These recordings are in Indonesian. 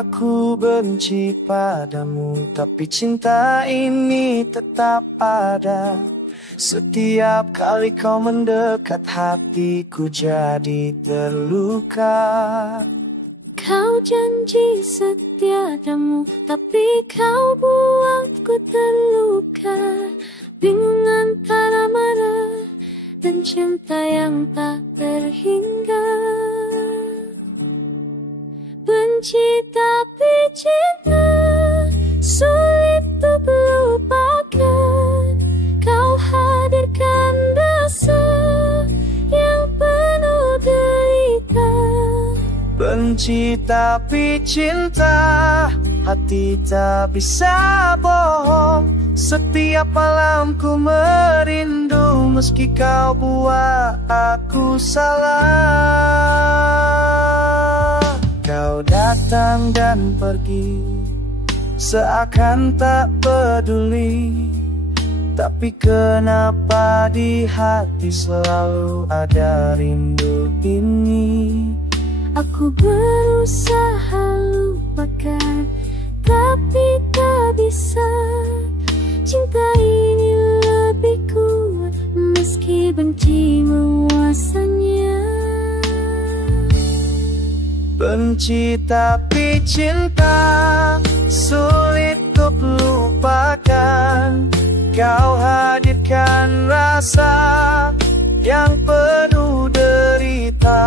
aku benci padamu, tapi cinta ini tetap ada. Setiap kali kau mendekat, hatiku jadi terluka. Kau janji setia padamu, tapi kau buatku terluka. Bingung antara marah dan cinta yang tak terhingga. Benci tapi cinta, sulit untuk lupakan. Kau hadirkan rasa yang penuh derita. Benci tapi cinta, hati tak bisa bohong. Setiap malam ku merindu, meski kau buat aku salah. Kau datang dan pergi, seakan tak peduli. Tapi kenapa di hati selalu ada rindu ini? Aku berusaha lupakan, tapi tak bisa. Cinta ini lebih kuat, meski benci menguasanya. Benci tapi cinta, sulit untuk lupakan. Kau hadirkan rasa yang penuh derita.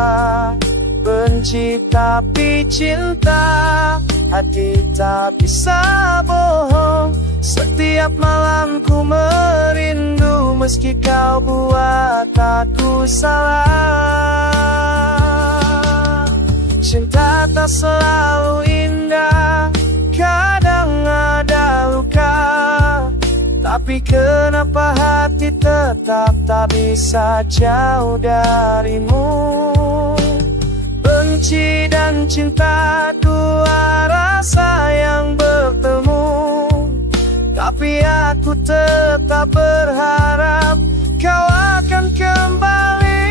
Benci tapi cinta, hati tak bisa bohong. Setiap malam ku merindu, meski kau buat aku salah. Cinta tak selalu indah, kadang ada luka. Tapi kenapa hati tetap tak bisa jauh darimu? Benci dan cinta, dua rasa yang bertemu. Tapi aku tetap berharap kau akan kembali.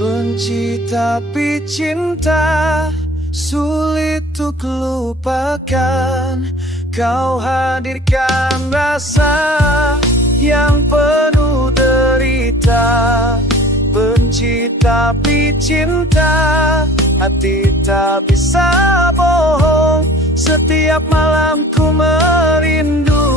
Benci tapi cinta, sulit untuk lupakan. Kau hadirkan rasa yang penuh derita. Benci tapi cinta, hati tak bisa bohong. Setiap malam ku merindu,